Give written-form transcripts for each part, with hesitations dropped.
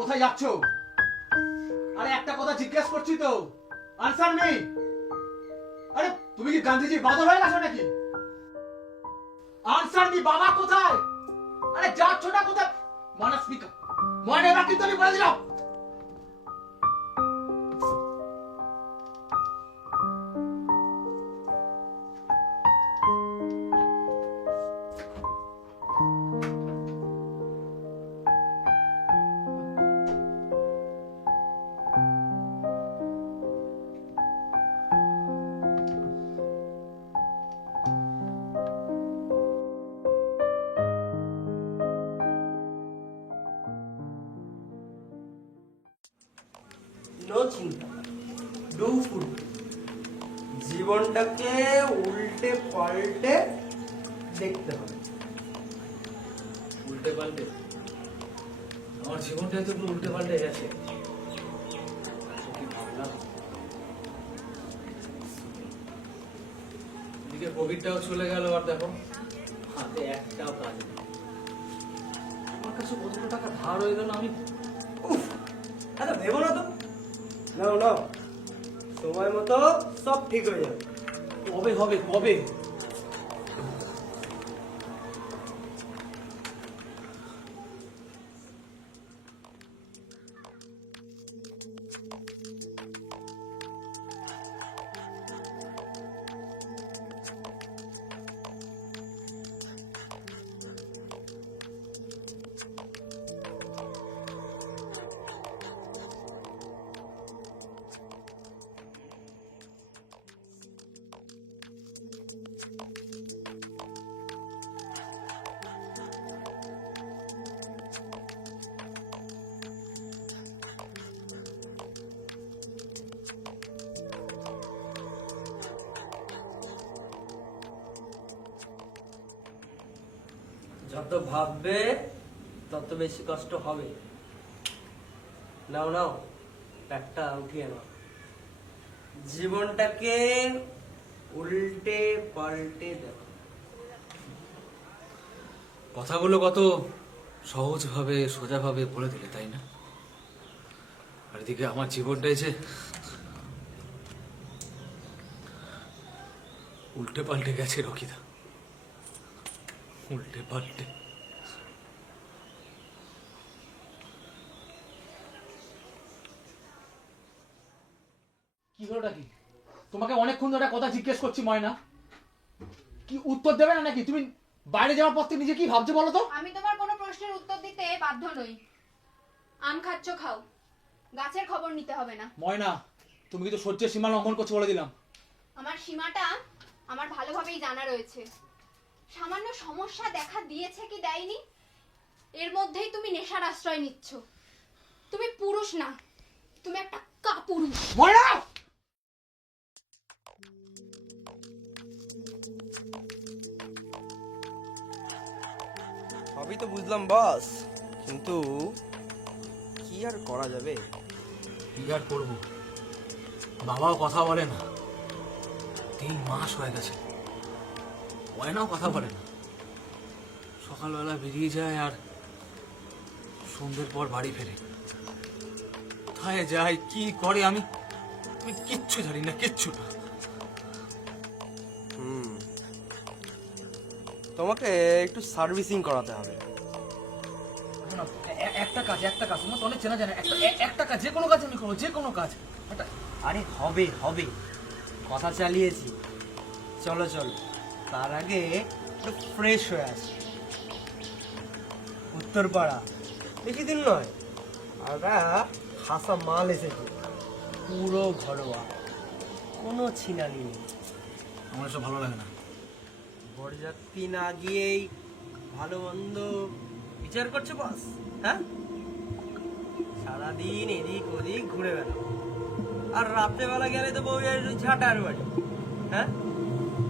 কোথায় যাচ্ছ? আরে একটা কথা জিজ্ঞেস করছি তো, আনসার মি। আরে তুমি কি গান্ধীজির বাদর হয়ে গেছো নাকি? আনসার মি, বাবা কোথায়? আরে যাচ্ছ না কোথায়? মনে স্পিকার মনে এবার কিন্তু আমি বলে দিলাম। নো চিন্তা, ডু ফুড। জীবনটাকে উল্টে পাল্টে দেখতে হবে। উল্টে পাল্টে? আমার জীবনটাই তো পুরো উল্টে পাল্টে গেছে। কি ভাবলাম, এদিকে কোভিডটাও চলে গেল, আর দেখো হাতে একটাও কাজ নেই। আমার কাছে কতটা টাকা ধার হয়ে গেল, আমি উফ, আচ্ছা ভেবো না তো। নাও নাও, সময় মতো সব ঠিক হয়ে যাবে। কবে হবে, কবে? যত ভাববে তত বেশি কষ্ট হবে। নাও নাও, একটা উঠিয়ে নাও। জীবনটাকে উল্টে পাল্টে দেখো। কথাগুলো কত সহজভাবে সোজাভাবে বলে দিলে, তাই না? আর এদিকে আমার জীবনটাই যে উল্টে পাল্টে গেছে রকিদা, উল্টে পাল্টে। কি হলোটা কি? তোমাকে অনেকক্ষণ ধরে কথা জিজ্ঞেস করছি ময়না, কি উত্তর দেবে না নাকি? তুমি বাইরে যাওয়ার পর থেকে নিজে কি ভাবছো বলো তো? আমি তোমার কোনো প্রশ্নের উত্তর দিতে বাধ্য নই। আম খাচ্ছ খাও, গাছের খবর নিতে হবে না। ময়না, তুমি কিন্তু সহ্যের সীমা লঙ্ঘন করছো বলে দিলাম। আমার সীমাটা আমার ভালোভাবেই জানা রয়েছে। সামান্য সমস্যা দেখা দিয়েছে কি দেয়নি, এর মধ্যেই তুমি নেশার আশ্রয় নিচ্ছ। তুমি পুরুষ না, তুমি একটা কাপুরুষ। ময়না! সবই তো বুঝলাম বস, কিন্তু কি আর করা যাবে? কি আর করবো, বাবাও কথা বলে না, 3 মাস হয়ে গেছে। ময়নাও কথা বলে না, সকালবেলা বেরিয়ে যায় আর সন্ধ্যের পর বাড়ি ফেরে। কোথায় যায়, কি করে, আমি আমি কিচ্ছু জানি না, কিচ্ছু না। তোমাকে একটু সার্ভিসিং করাতে হবে। না, একটা কাজ তোমার তো অনেক চেনা জানা। একটা কাজ, যে কোনো কাজ আমি করবো, যে কোনো কাজ। আরে হবে হবে, কথা চালিয়েছি। চলো চলো, তার আগে একটু ফ্রেশ হয়ে আসি। উত্তরপাড়া বেশি দিন নয়, আমরা খাসা মাল এসেছে, পুরো ঘরোয়া, কোনো ছিনানি নেই। আমার এসব ভালো লাগে না। বরযাত্রী না গিয়েই ভালো মন্দ বিচার করছো বস? হ্যাঁ, সারাদিন এদিক ওদিক ঘুরে বেড়াও, আর রাত্রেবেলা গেলে তো বউ ঝাঁটার বাড়ি। হ্যাঁ,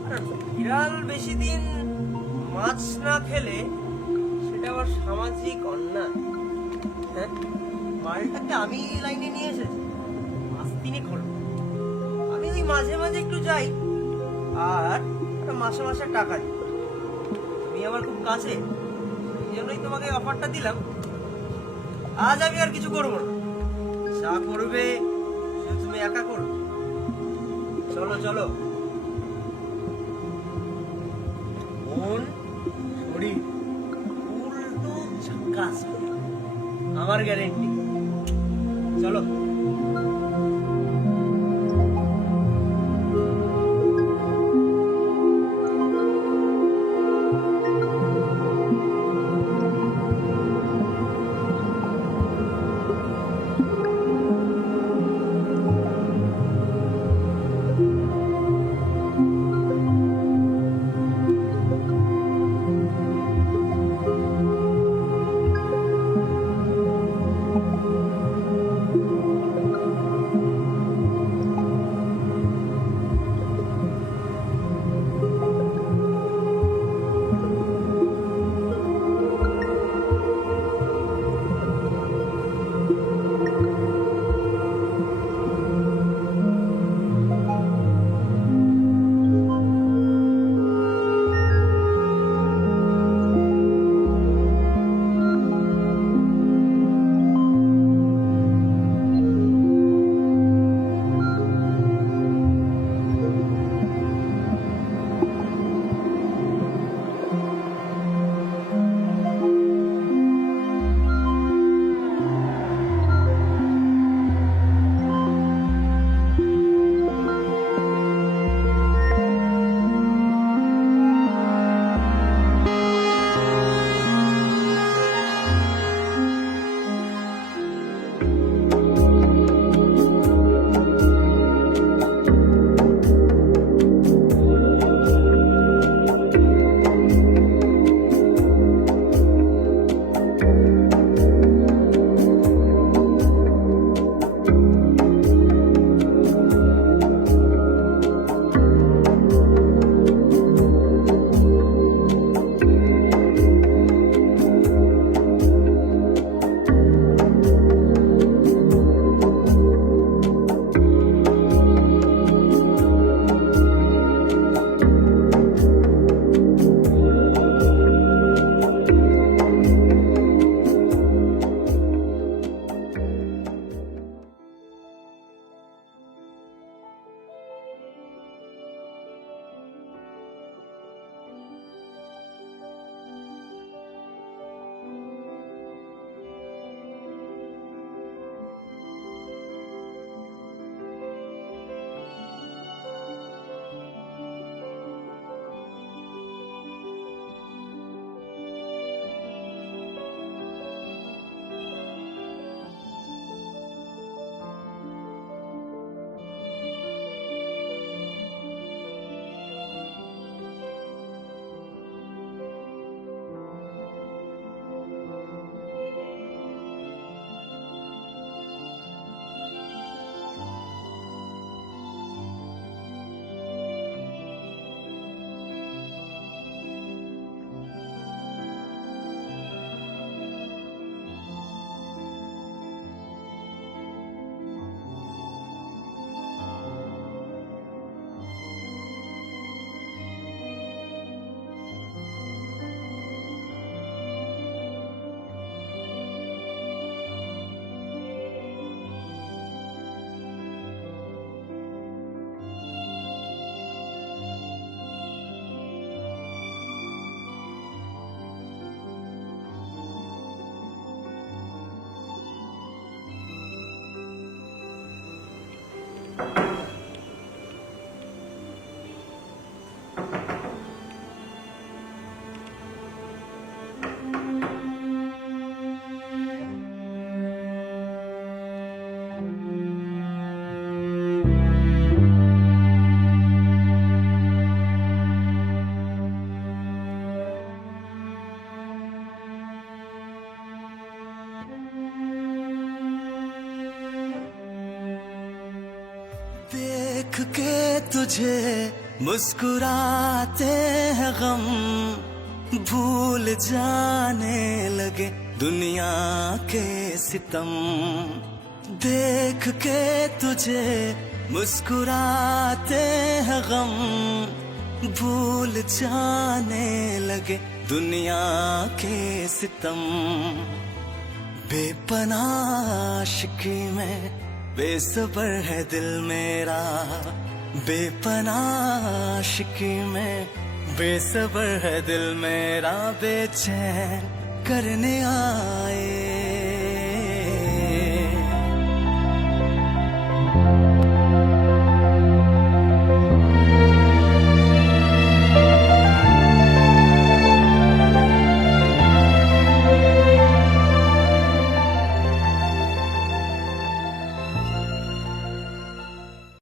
আর বিড়াল বেশি দিন মাছ না খেলে সেটা আবার সামাজিক অন্যায়। হ্যাঁ, মালটাকে আমি লাইনে নিয়ে এসেছি, মাস 3 হলো। আমি ওই মাঝে মাঝে একটু যাই, আর মাসে মাসে টাকা দিই। তুমি আমার খুব কাছে, এই জন্যই তোমাকে অফারটা দিলাম। আজ আমি আর কিছু করবো না, যা করবে সে তুমি একা করবে। চলো চলো, মন শরীর উল্টো ঝাক্কাস, আমার গ্যারেন্টি। চলো। देख के तुझे मुस्कुराते हैं गम, भूल जाने लगे दुनिया के सितम। देख के तुझे मुस्कुराते हैं गम, भूल जाने लगे दुनिया के सितम। बेपनाह आशिकी में बेसब्र है दिल मेरा, बेपनाह आशिकी में बेसब्र है दिल मेरा, बेचैन करने आए